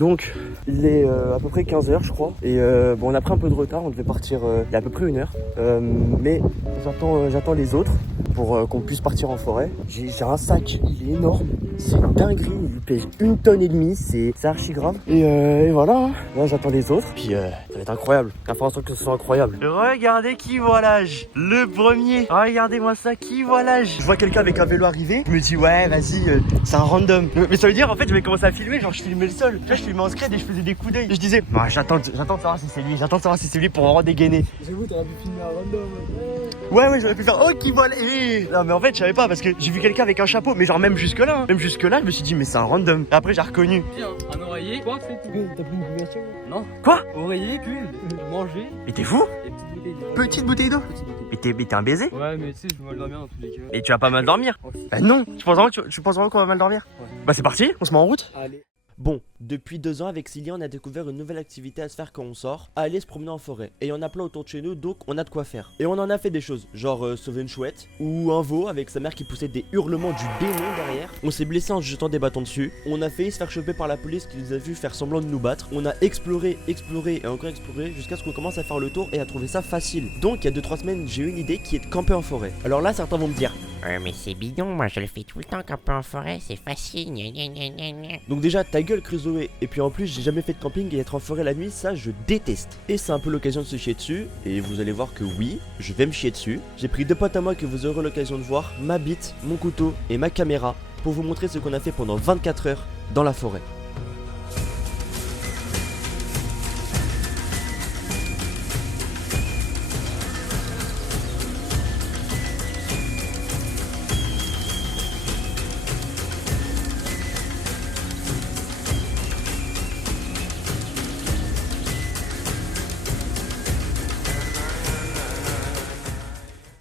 Donc il est à peu près 15h je crois. Et bon on a pris un peu de retard, on devait partir il y a à peu près 1 heure. Mais j'attends les autres pour qu'on puisse partir en forêt. J'ai un sac, il est énorme. C'est une dinguerie, il pèse 1,5 tonnes, c'est archi grave. Et voilà, là j'attends les autres. Puis ça va être incroyable. Il va faire en sorte que ce soit incroyable. Regardez qui voit l'âge. Le premier. Regardez-moi ça, qui voit l'âge. Je vois quelqu'un avec un vélo arriver. Je me dis ouais vas-y, c'est un random. Mais ça veut dire en fait je vais commencer à filmer, genre je filmais le sol. Là je filmais en scred et je faisais des coups d'œil. Et je disais, bah, j'attends de savoir si c'est lui, pour vraiment dégainer. J'avoue, t'aurais pu filmer un random. Ouais, j'aurais pu faire oh qui vole. Non mais en fait je savais pas parce que j'ai vu quelqu'un avec un chapeau, mais genre même jusque là, je me suis dit mais c'est un random. Et après j'ai reconnu. Tiens, un oreiller, quoi, c'est tout. T'as pris une couverture? Non. Quoi? Oreiller, pull, manger. Mais t'es fou? Et Petite bouteille d'eau? Mais t'es un baiser? Ouais, mais tu sais, je vais mal dormir dans tous les cas. Et tu vas pas mal dormir? Bah non, tu penses vraiment qu'on va mal dormir? Ouais. Bah c'est parti, on se met en route. Allez. Bon, depuis 2 ans avec Cillian, on a découvert une nouvelle activité à se faire quand on sort, aller se promener en forêt. Et il y en a plein autour de chez nous, donc on a de quoi faire. Et on en a fait des choses, genre sauver une chouette, ou un veau avec sa mère qui poussait des hurlements du démon derrière. On s'est blessé en se jetant des bâtons dessus. On a failli se faire choper par la police qui nous a vu faire semblant de nous battre. On a exploré et encore exploré jusqu'à ce qu'on commence à faire le tour et à trouver ça facile. Donc il y a 2-3 semaines, j'ai eu une idée qui est de camper en forêt. Alors là, certains vont me dire, ouais mais c'est bidon, moi je le fais tout le temps camper en forêt, c'est facile, gna gna gna gna gna. donc déjà ta gueule Chrysoé, et puis en plus j'ai jamais fait de camping et être en forêt la nuit, ça je déteste. Et c'est un peu l'occasion de se chier dessus, et vous allez voir que oui, je vais me chier dessus. J'ai pris 2 potes à moi que vous aurez l'occasion de voir, ma bite, mon couteau et ma caméra, pour vous montrer ce qu'on a fait pendant 24 heures dans la forêt.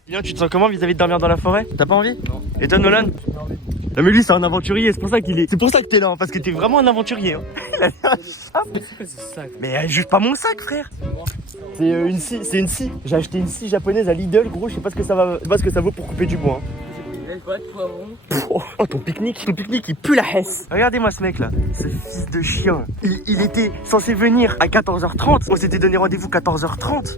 Lilian, tu te sens comment vis-à-vis de dormir dans la forêt? T'as pas envie? Non. Et toi Nolan? Non mais lui c'est un aventurier, c'est pour ça que t'es là, parce que t'es vraiment un aventurier. C'est quoi ce sac? Mais juge pas mon sac frère. C'est une scie. J'ai acheté une scie japonaise à Lidl, gros, je sais pas ce que ça vaut pour couper du bois. Et quoi, de poivron? Oh ton pique-nique il pue la hesse. Regardez-moi ce mec là, ce fils de chien. Il était censé venir à 14h30, on s'était donné rendez-vous 14h30.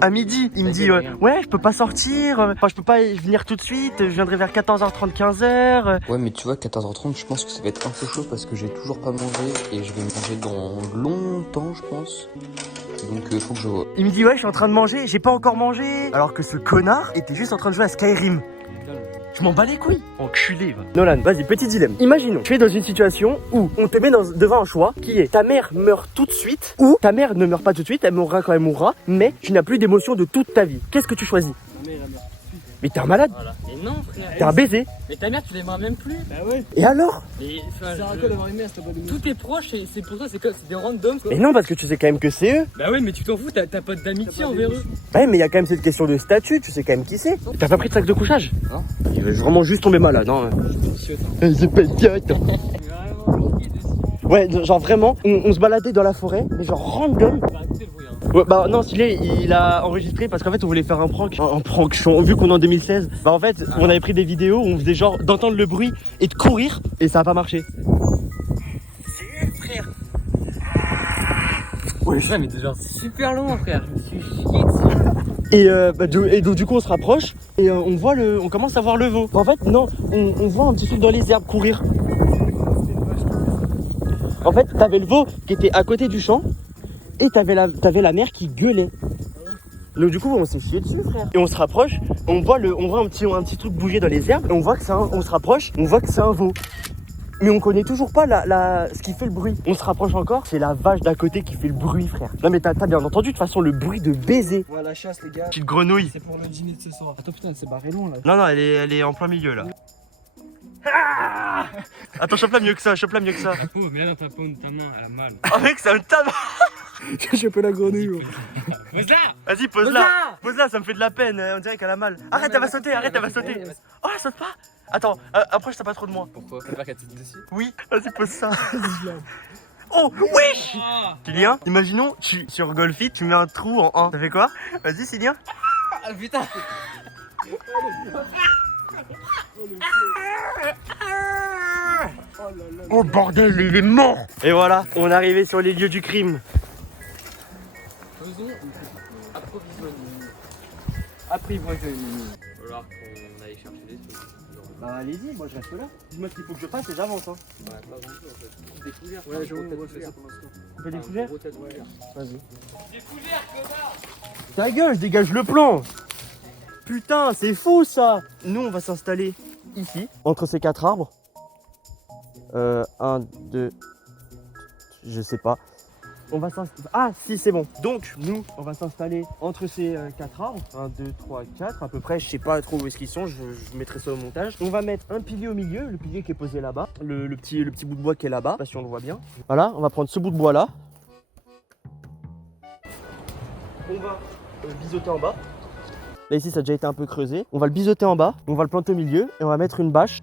À midi, il me dit ouais je peux pas sortir, enfin je peux pas venir tout de suite, je viendrai vers 14h30, 15h. Ouais mais tu vois 14h30 je pense que ça va être un peu chaud parce que j'ai toujours pas mangé et je vais manger dans longtemps je pense. Donc faut que je vois. Il me dit ouais je suis en train de manger, j'ai pas encore mangé. Alors que ce connard était juste en train de jouer à Skyrim. Je m'en bats les couilles. Enculé va. Nolan, vas-y, petit dilemme. Imaginons, tu es dans une situation où on te met devant un choix qui est ta mère meurt tout de suite ou ta mère ne meurt pas tout de suite, elle mourra quand elle mourra, mais tu n'as plus d'émotion de toute ta vie. Qu'est-ce que tu choisis? Ma mère, elle meurt. Mais t'es un malade, Voilà. Mais non, frère. t'es un baiser. Mais ta mère, tu l'aimeras même plus. Bah ouais. Et alors? Mais enfin, C'est un quoi d'avoir une mère, c'est pas de tous tes proches, c'est pour toi, c'est des randoms. Quoi. Mais non, parce que tu sais quand même que c'est eux. Bah ouais, mais tu t'en fous, t'as pas d'amitié envers eux. Ouais, mais il y a quand même cette question de statut, tu sais quand même qui c'est. T'as pas pris de sac de couchage? Non. Il va vraiment juste tomber malade, hein. Chiotte, hein. C'est pas idiote. Vraiment, il est déçu. Ouais, genre vraiment, on se baladait dans la forêt, mais genre random. Bah écoutez le bruit, hein. Ouais, bah non, il a enregistré parce qu'en fait on voulait faire un prank. Un prank, vu qu'on est en 2016. Bah en fait, on avait pris des vidéos où on faisait genre d'entendre le bruit et de courir et ça a pas marché. C'est frère. Ouais, mais c'est genre super long, frère. Je me suis chié dessus. Et donc du coup on se rapproche et on commence à voir le veau. En fait non, on voit un petit truc dans les herbes courir. En fait t'avais le veau qui était à côté du champ et t'avais la mère qui gueulait. Donc du coup on s'est chié dessus frère. Et on se rapproche, on voit un petit truc bouger dans les herbes et on voit que on se rapproche, on voit que c'est un veau. Mais on connaît toujours pas ce qui fait le bruit. On se rapproche encore, c'est la vache d'à côté qui fait le bruit frère. Non mais t'as bien entendu de toute façon le bruit de baiser. Ouais, la chasse, les gars. Petite grenouille. C'est pour le dîner de ce soir. Attends, putain, elle s'est barrée long là. Non, elle est en plein milieu là. Ah attends, chope-la mieux que ça. Oh, mais là, dans ta paume, ta main, elle a mal. Oh mec, c'est un tabac. J'ai chopé la grenouille, gros. Pose-la! Vas-y, pose-la, ça me fait de la peine, on dirait qu'elle a mal. Arrête, elle va sauter. Oh, elle saute pas. Attends, approche-toi pas trop de moi. Pourquoi? T'as pas qu'à te dessus? Oui, vas-y, pose ça. Oh, wesh. Cillian, imaginons, sur Golfit, tu mets un trou en 1. Ça fait quoi? Vas-y, Cillian. Ah putain! Oh bordel, il est mort. Et voilà, on est arrivé sur les lieux du crime. Faisons approvisionnement. Apprivoisement. Alors qu'on aille chercher des trucs. Bah allez-y, moi je reste là. Dis-moi ce qu'il faut que je fasse et j'avance. Hein. Bah, pas grand chose en fait. Des fougères. Ouais, j'avoue, on va faire ça pour l'instant. Couper des fougères. Ouais. Vas-y. Ta gueule, je dégage le plan. Putain, c'est fou ça. Nous, on va s'installer ici, entre ces 4 arbres. 1, 2, je sais pas. On va s'installer. Ah, si, c'est bon. Donc, nous, on va s'installer entre ces 4 arbres. 1, 2, 3, 4 à peu près. Je sais pas trop où est-ce qu'ils sont. Je mettrai ça au montage. On va mettre un pilier au milieu, le pilier qui est posé là-bas. Le petit bout de bois qui est là-bas. Je sais pas si on le voit bien. Voilà, on va prendre ce bout de bois là. On va biseauter en bas. Là ici ça a déjà été un peu creusé. On va le biseauter en bas, on va le planter au milieu et on va mettre une bâche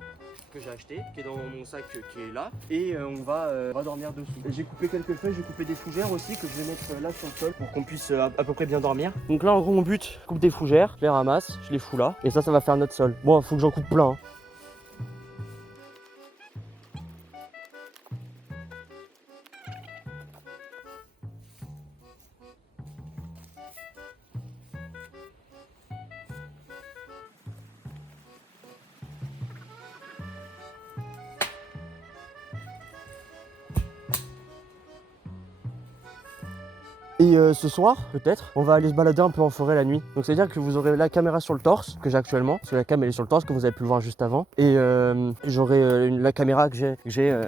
que j'ai acheté, qui est dans mon sac qui est là. Et on va dormir dessus. J'ai coupé quelques feuilles, j'ai coupé des fougères aussi que je vais mettre là sur le sol pour qu'on puisse à peu près bien dormir. Donc là en gros mon but, je coupe des fougères, je les ramasse, je les fous là. Et ça va faire notre sol. Bon, faut que j'en coupe plein. Hein. Et ce soir, peut-être, on va aller se balader un peu en forêt la nuit. Donc c'est à dire que vous aurez la caméra sur le torse, que j'ai actuellement. Parce que la cam elle est sur le torse, comme vous avez pu le voir juste avant. Et j'aurai la caméra que j'ai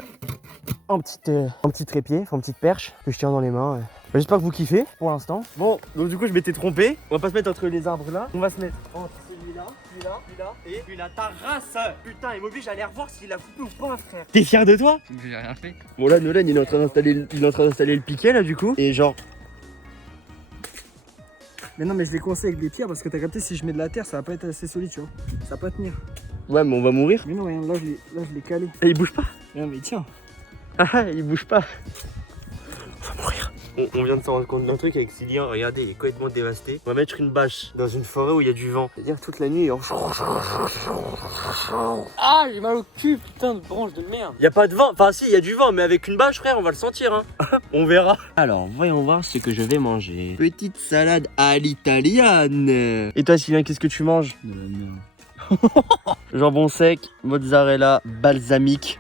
en petit trépied, en petite perche, que je tiens dans les mains. J'espère que vous kiffez pour l'instant. Bon, donc du coup je m'étais trompé. On va pas se mettre entre les arbres là. On va se mettre entre celui-là, celui-là et celui-là. Ta race. Putain, il m'oblige à aller revoir s'il a foutu ou pas, frère. T'es fier de toi? J'ai rien fait. Bon là, Nolan il est en train d'installer le piquet là du coup. Et genre... Mais non, mais je l'ai coincé avec des pierres parce que t'as capté, si je mets de la terre, ça va pas être assez solide, tu vois. Ça va pas tenir. Ouais, mais on va mourir. Mais non, regarde, là, je l'ai calé. Et il bouge pas. Non, mais tiens. Ah, il bouge pas. On va mourir. On vient de s'en rendre compte d'un truc avec Cillian. Regardez, il est complètement dévasté. On va mettre une bâche dans une forêt où il y a du vent. C'est-à-dire toute la nuit. Ah, j'ai mal au cul, putain de branche de merde. Il y a pas de vent. Enfin, si, il y a du vent, mais avec une bâche, frère, on va le sentir. Hein. On verra. Alors, voyons voir ce que je vais manger. Petite salade à l'italienne. Et toi, Cillian, qu'est-ce que tu manges? De la merde. Jambon sec, mozzarella, balsamique.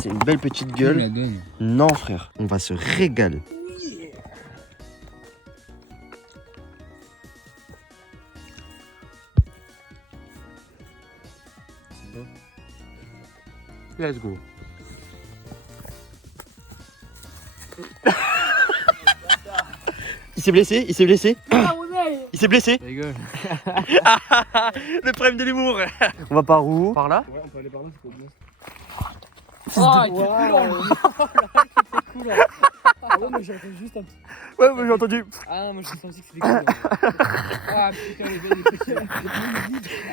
C'est une belle petite gueule. la donne. Non, frère, on va se régaler. Let's go. Il s'est blessé, il s'est blessé. Il s'est blessé. Rigole. Le problème de l'humour. On va par où? Par là? Ouais, on peut aller par là, c'est pas bien. Oh, il était cool. Ah ouais, mais j'ai entendu juste un petit. Ouais, mais j'ai entendu. Ah non, moi j'ai senti que c'était cool. Ah putain, les belles.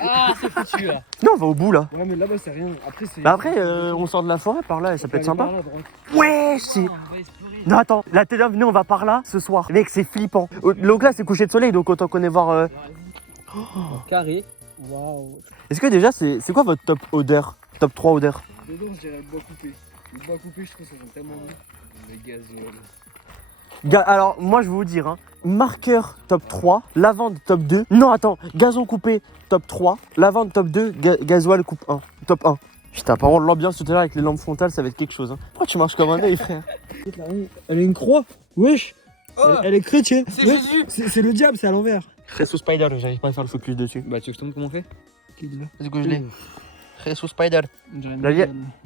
Ah, c'est foutu là. Non, on va au bout là. Ouais, mais là-bas, c'est rien. Après, c'est. Bah après, on sort de la forêt par là et ça peut être sympa. Par là, à droite. Ouais, c'est... On va explorer. Non, attends, là, t'es là, venez, on va par là ce soir. Mec, c'est flippant. Donc là, c'est coucher de soleil, donc autant qu'on ait voir... Carré. Waouh. Est-ce que déjà, c'est quoi votre top odeur? Top 3 odeurs? Dedans, je dirais le bois coupé. Le bois coupé, je trouve que ça sent tellement bon. Le gazole. Alors, moi, je vais vous dire, hein, marqueur top 3, lavande top 2. Non, attends, gazon coupé top 3, lavande top 2, gasoil coupe 1, top 1. Putain, par contre, l'ambiance tout à l'heure avec les lampes frontales, ça va être quelque chose. Hein. Pourquoi tu marches comme un œil, frère? Elle a une croix. Wesh. Elle est chrétienne. C'est Ouais, Jésus. c'est le diable, c'est à l'envers. Jesus Spider, j'arrive pas à faire le focus dessus. Bah, tu veux que je te montre comment on fait? Est-ce que je l'ai? Jesus Spider.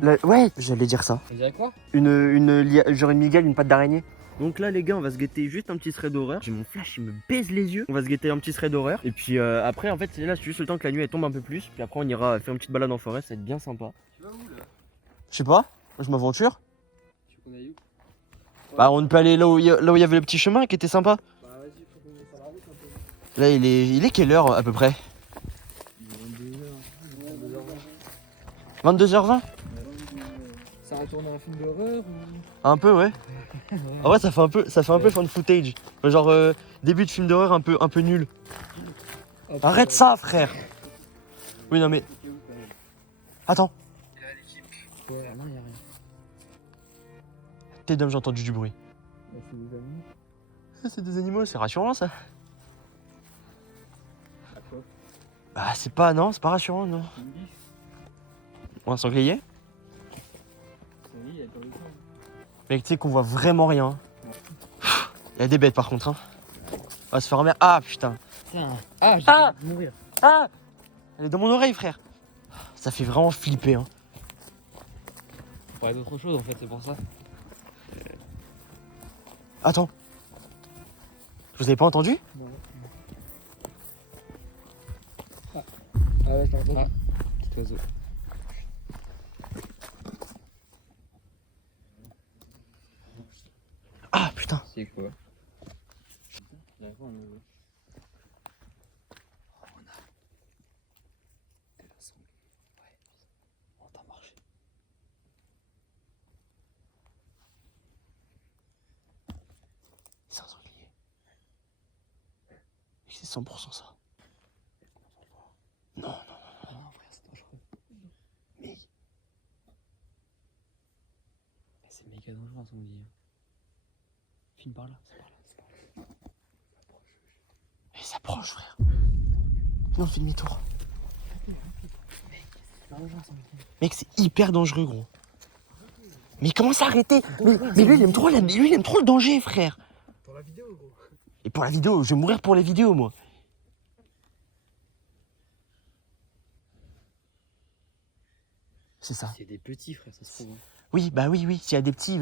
La Ouais, j'allais dire ça. On dirait quoi? Genre une migale, une patte d'araignée. Donc là les gars, on va se guetter juste un petit thread d'horreur. J'ai mon flash, il me baise les yeux. On va se guetter un petit thread d'horreur. Et puis après en fait c'est là, c'est juste le temps que la nuit elle tombe un peu plus. Puis après on ira faire une petite balade en forêt, ça va être bien sympa. Tu vas où là? Je sais pas, je m'aventure. Tu veux qu'on aille où? Bah on peut aller là où il y avait le petit chemin qui était sympa. Bah vas-y, faut qu'on mette ça la route un peu. Là il est quelle heure à peu près? 22h20. Ça retourne à un film d'horreur ou. Un peu ouais. En vrai ça fait un peu fan footage. Genre début de film d'horreur un peu nul. Arrête ça frère. Oui non mais. Attends. Ouais, non, y'a rien. Tes dômes, j'ai entendu du bruit. C'est des animaux. C'est des animaux, c'est rassurant ça. À quoi? Bah c'est pas, non, c'est pas rassurant, non. Une biche. Ou un sanglier? Oui, il y a dans le temps. Mec, tu sais qu'on voit vraiment rien. Il y a des bêtes par contre, hein. On va se faire emmerder. Ah putain. Ah, j'ai Ah envie de mourir. Ah! Elle est dans mon oreille, frère. Ça fait vraiment flipper, hein. On parlait d'autre chose en fait, c'est pour ça. Attends. Vous avez pas entendu? Ah ouais, je l'entends. Petit oiseau. Ah putain. C'est quoi? On entend marcher. C'est un sanglier. Et c'est 100% ça. Non, non, Ah non, frère, c'est dangereux. mais C'est méga dangereux un sanglier. Filme par là, c'est par là, c'est par là. il s'approche, frère. Non, fais demi-tour. Mec, c'est hyper dangereux, gros. Mais comment s'arrêter? Mais lui, il aime trop le danger, frère. Pour la vidéo, gros. Et pour la vidéo, je vais mourir pour les vidéos, moi. C'est ça. C'est des petits, frère, ça se trouve. Oui, bah oui, oui. S'il y a des petits,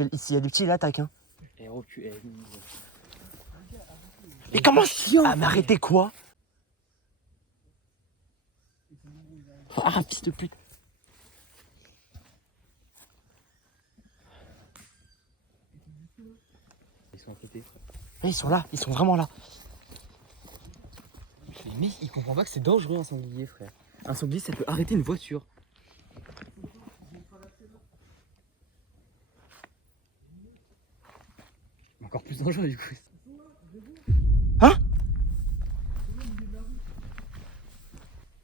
il attaque, hein. Et recule. Mais comment Ah, mais arrêtez quoi? Ah, fils de pute. Ils sont à côté. Ils sont là, ils sont vraiment là. Mais il comprend pas que c'est dangereux un sanglier, frère. Un sanglier, ça peut arrêter une voiture. Encore plus dangereux du coup. Hein?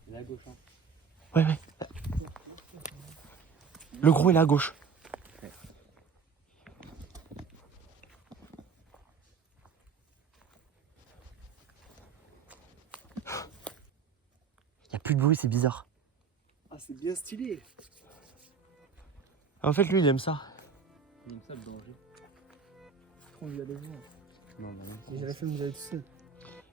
La gauche, hein. Ouais, ouais. Le gros est là à gauche. Y a plus de bruit, c'est bizarre. Ah, c'est bien stylé. En fait, lui, il aime ça. Il aime ça le danger. On lui allait voir. Non, non, Mais j'avais fait, vous avez tout seul.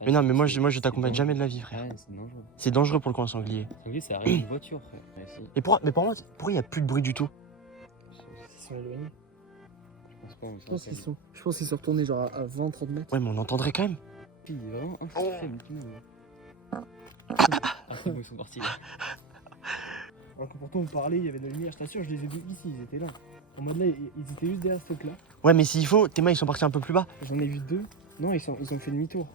Mais non, mais moi, je t'accompagne jamais de la vie, frère. Ouais, c'est dangereux. C'est dangereux pour le coin sanglier. Le sanglier, ça arrête une voiture, frère. Ouais, si. Mais pour moi, pourquoi il y a plus de bruit du tout? Ils sont éloignés. Je pense pas, on Je pense qu'ils sont retournés genre à 20-30 mètres. Ouais, mais on entendrait quand même. Il est vraiment insupportable, petit mot. Ah, c'est bon, ils sont partis là. Alors que pourtant on parlait, il y avait de la lumière, je t'assure, je les ai vus ici, ils étaient là. En mode là, ils étaient juste derrière ce truc là. Ouais, mais s'il faut, tes mains, ils sont partis un peu plus bas. J'en ai vu deux. Non, ils ont fait demi-tour.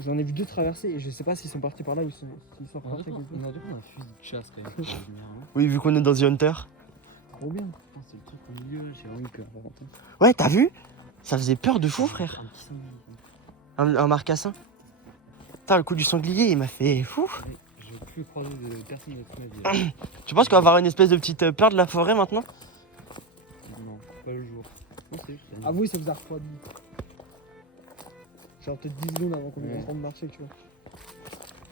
J'en ai vu deux traverser et je sais pas s'ils sont partis par là ou s'ils sont On aurait repartis dû avec les prendre autres. un fusil de chasse quand même. pour la lumière, hein. Oui, vu qu'on est dans The Hunter. Trop bien. Putain, c'est le truc au milieu, là, j'ai vraiment eu peur par contre. Ouais, t'as vu? Ça faisait peur de fou, frère. Un petit sanglier. Un marcassin. Putain, le coup du sanglier, il m'a fait fou. Ouais, je veux plus croiser de personne de toute ma vie. Tu penses qu'on va avoir une espèce de petite peur de la forêt maintenant? Non, pas le jour. Non, c'est juste la nuit. Ah oui, ça vous a refroidi. Genre peut-être 10 secondes avant qu'on Ouais. en train de marcher, tu vois.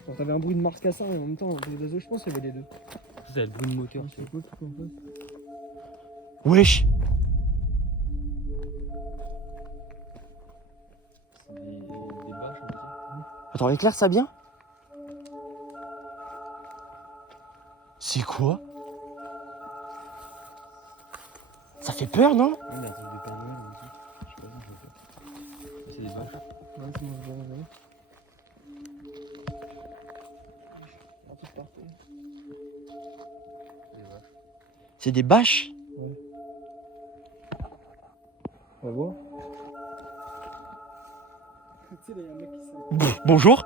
Genre t'avais un bruit de marcassin et en même temps un bruit d'oiseau, je pense qu'il y avait les deux. Vous avez le bruit de moteur, Ah, tu c'est vois. quoi, tout comme ça. Wesh. C'est des bâches, on dit. Attends, éclaire ça bien? C'est quoi? Ça fait peur, non? Ouais, mais un truc de Père Noël, on dit. Je sais pas si ça fait. C'est des bâches. Ouais, c'est bon, je vois. Un truc partout. Des bâches. C'est des bâches? On va voir. Tu sais, là, il y a un mec qui s'est. Bonjour,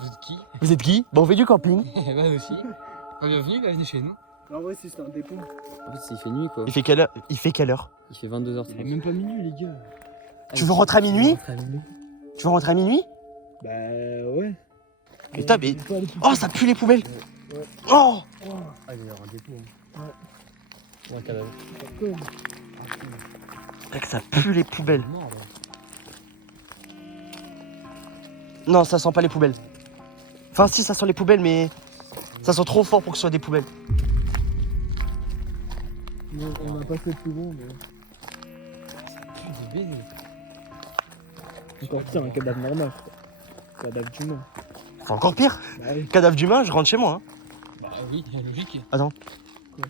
Vous êtes qui? vous êtes qui? Bon, on fait du camping. Bah aussi. Bienvenue, bienvenue chez nous. En vrai, c'est juste un dépôt. En fait, il fait nuit quoi. Il fait quelle heure? Il fait quelle heure? Il fait 22h30. Il est même pas minuit, les gars. Tu veux rentrer à minuit? Tu veux rentrer à minuit? Bah ouais. Putain, mais- Pas aller plus Oh, vite. ça pue les poubelles! Ouais. Oh! Oh, Ah, il va y avoir un dépôt. Hein. Ouais. Un cadavre. comme. C'est vrai que ça pue les poubelles. Non, ça sent pas les poubelles. Enfin, si, ça sent les poubelles, mais ça sent trop fort pour que ce soit des poubelles. Non, on a pas fait plus bon, mais. Encore pire, un cadavre normal. Cadavre d'humain. C'est encore pire. Bah oui. Cadavre d'humain, je rentre chez moi. Hein. Bah oui, logique. Attends. Quoi?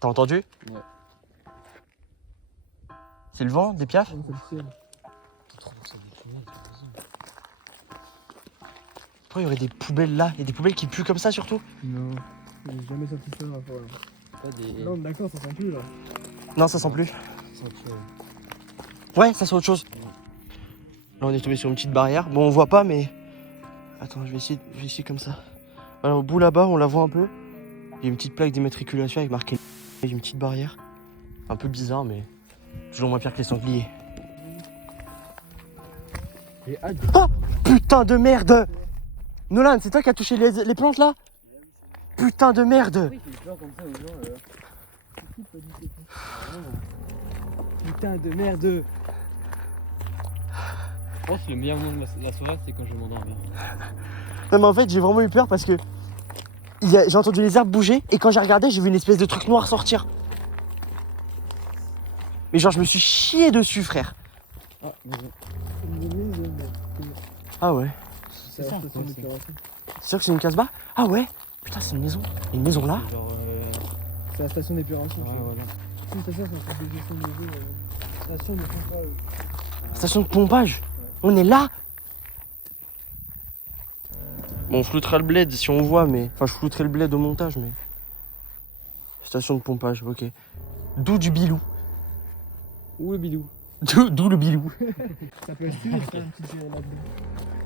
T'as entendu? Ouais. C'est le vent, des piafs? Non, c'est le ciel. Pourquoi il y aurait des poubelles là? Il y a des poubelles qui puent comme ça surtout? Non. J'ai jamais senti ça dans la forêt. Pas des. Non, d'accord, ça sent plus là. Non, ça sent plus. C'est autre chose. Ouais, ça sent autre chose. Là, on est tombé sur une petite barrière. Bon, on voit pas, mais. Attends, je vais essayer comme ça. Voilà, au bout là-bas, on la voit un peu. Il y a une petite plaque d'immatriculation avec marqué. Il y a une petite barrière. Un peu bizarre, mais toujours moins pire que les sangliers. J'ai hâte. Oh putain de merde! Nolan, c'est toi qui as touché les plantes là? Putain de merde! Oui, j'ai peur comme ça aux gens. Putain de merde. Je pense que le meilleur moment de la soirée, c'est quand je m'endormir. Non mais en fait j'ai vraiment eu peur parce que j'ai entendu les herbes bouger et quand j'ai regardé j'ai vu une espèce de truc noir sortir. Mais genre je me suis chié dessus frère. Ah, maison. Ah ouais. C'est la ça, station ouais, d'épuration. C'est sûr que c'est une casse-bas? Ah ouais. Putain c'est une maison. Il y a une maison là? C'est genre. C'est la station d'épuration. Ouais, voilà. C'est ça, c'est un truc de gestion de eau. Station de pompage. Station de pompage. On est là? Bon on flouterait le bled si on voit mais. Enfin je flouterais le bled au montage mais. Station de pompage, ok. D'où du bilou. Où le bidou? D'où le bilou. Ça peut être sûr, il y a une petite là-dedans.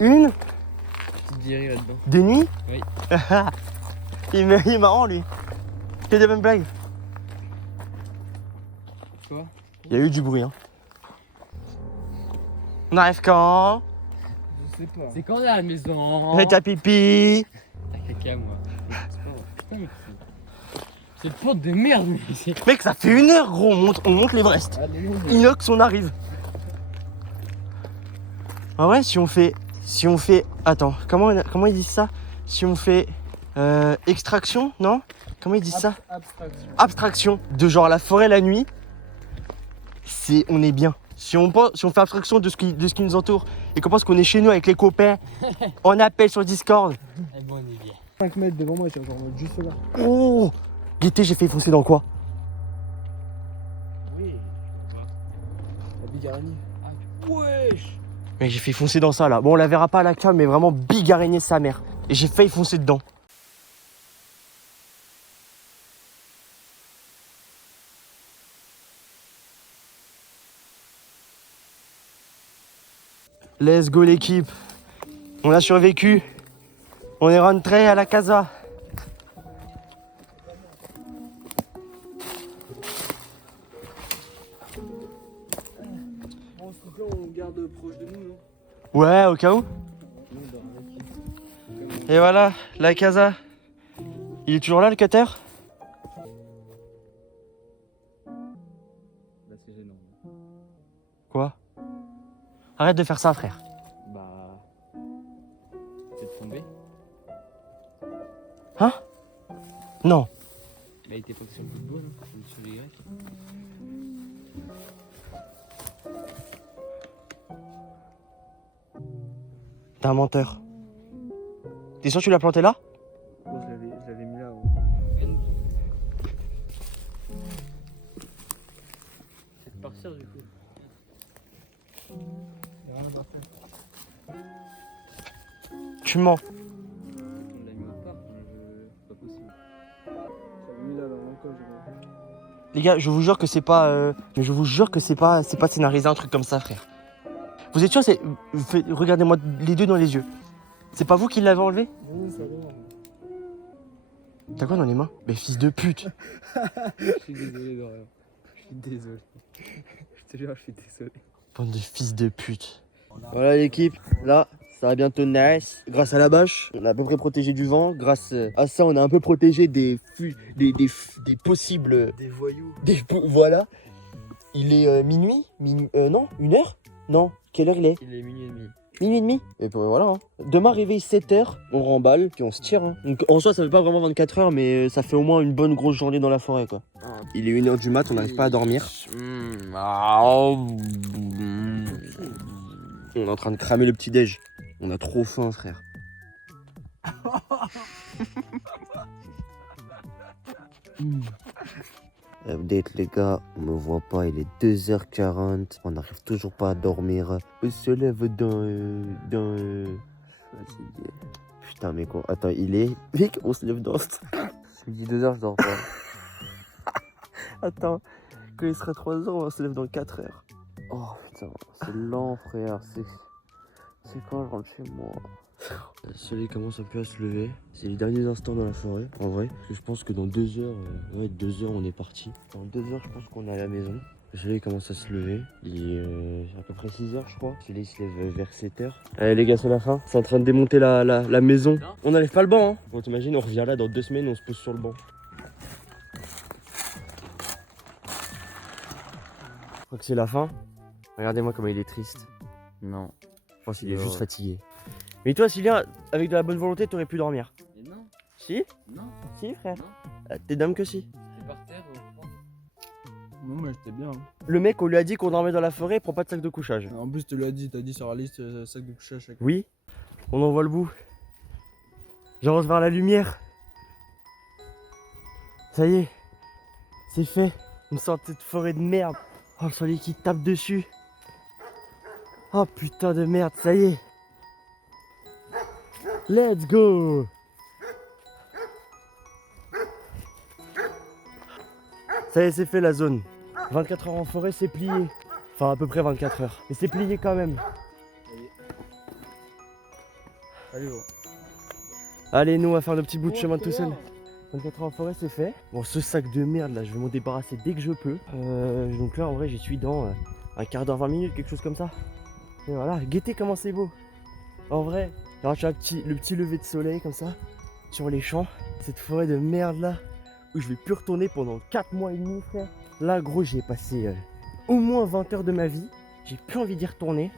Une? Petite diarrhée là-dedans. De nuit? Oui. il est marrant lui. Que des bonnes blagues. Quoi? Il y a eu du bruit hein. On arrive quand? Je sais pas. C'est quand on est à la maison. Fais ta pipi. T'as caca, moi. C'est pas vrai. Putain, mais c'est une faute de merde, mais c'est. Mec ça fait 1 heure gros, on monte l'Everest. Ah, les noms, Inox on arrive. En vrai si on fait. Attends, comment ils disent ça? Si on fait extraction, non? Comment ils disent ça? abstraction. Abstraction de genre la forêt la nuit. On est bien. Si on fait abstraction de ce qui nous entoure et qu'on pense qu'on est chez nous avec les copains, on appelle sur Discord. Eh bon, on est bien. 5 mètres devant moi, je suis genre juste là. Oh Guetté, j'ai fait foncer dans quoi? Oui. La big araignée. Wesh. Mec, j'ai fait foncer dans ça là. Bon, on la verra pas à la cam, mais vraiment big araignée sa mère. Et j'ai failli foncer dedans. Let's go l'équipe. On a survécu. On est rentré à la casa. Bon, s'il te plaît, on garde proche de nous, non? Ouais, au cas où. Et voilà, la casa. Il est toujours là le cutter? Bah, c'est gênant. Quoi? Arrête de faire ça frère. Bah. C'est tombé. Hein? Non. Il a été posé sur le football, hein, sur les Grecs. T'es un menteur. T'es sûr que tu l'as planté là? Bon, je l'avais mis là. Ouais. C'est de partir du coup. Y'a rien à faire. Tu mens. On l'a mis au parc, c'est pas possible. J'avais mis là, dans mon coche. Les gars, je vous jure que c'est pas. Mais je vous jure que c'est pas scénarisé un truc comme ça, frère. Vous êtes sûr, regardez-moi les deux dans les yeux. C'est pas vous qui l'avez enlevé? Oui, ça va. T'as quoi dans les mains? Mais fils de pute. Je suis désolé, Dorian. Je suis désolé. Je te jure, je suis désolé. Bande de fils de pute. Voilà l'équipe, là, ça va bientôt nice. Grâce à la bâche, on est à peu près protégé du vent. Grâce à ça, on est un peu protégé des possibles. Des voyous. Voilà. Il est minuit, non, 1h. Non, quelle heure il est? Il est minuit et demi. Minuit et demi. Et puis voilà. Hein. Demain, réveil 7h, on remballe, puis on se tire. Hein. Donc en soi, ça fait pas vraiment 24 heures, mais ça fait au moins une bonne grosse journée dans la forêt, quoi. Il est 1h du mat, on n'arrive pas à dormir. On est en train de cramer le petit-déj. On a trop faim, frère. Update les gars, on me voit pas, il est 2h40, on n'arrive toujours pas à dormir. On se lève fatigué. Putain mais quoi, attends, il est... Mec, on se lève dans... Je me dis 2h, je dors pas. Attends, quand il sera 3h, on se lève dans 4h. Oh putain, c'est lent frère, c'est quand je rentre chez moi. Le soleil commence un peu à se lever. C'est les derniers instants dans la forêt, en vrai. Parce que je pense que dans 2 heures, ouais, 2 heures, on est parti. Dans 2 heures, je pense qu'on est à la maison. Le soleil commence à se lever. Il est à peu près 6 heures, je crois. Le soleil se lève vers 7 heures. Allez, les gars, c'est la fin. C'est en train de démonter la maison. On n'enlève pas le banc, hein. Bon, t'imagines, on revient là dans 2 semaines, on se pose sur le banc. Je crois que c'est la fin. Regardez-moi comment il est triste. Non. Je pense qu'il est juste fatigué. Mais toi, Sylvain, avec de la bonne volonté, t'aurais pu dormir. Mais non, Si? non, Si, frère. non. T'es d'homme que si. J'étais par terre. Non, moi j'étais bien. Hein. Le mec, on lui a dit qu'on dormait dans la forêt, prend pas de sac de couchage. En plus, tu l'as dit, t'as dit sur la liste sac de couchage à chaque. Oui, on en voit le bout. J'avance vers la lumière. Ça y est, c'est fait. Une sorte de forêt de merde. Oh, le soleil qui tape dessus. Oh putain de merde, ça y est. Let's go. Ça y est, c'est fait la zone. 24 heures en forêt, c'est plié. Enfin, à peu près 24 heures. Mais c'est plié quand même. Allez, bon. Allez, nous, on va faire le petit bout de chemin tout seul. 24 heures en forêt, c'est fait. Bon, ce sac de merde, là, je vais m'en débarrasser dès que je peux. Donc là, en vrai, j'y suis dans un quart d'heure, 20 minutes, quelque chose comme ça. Et voilà, guettez comment c'est beau. En vrai, alors, tu as le petit lever de soleil, comme ça, sur les champs. Cette forêt de merde, là, où je vais plus retourner pendant 4 mois et demi, frère. Là, gros, j'y ai passé au moins 20 heures de ma vie. J'ai plus envie d'y retourner.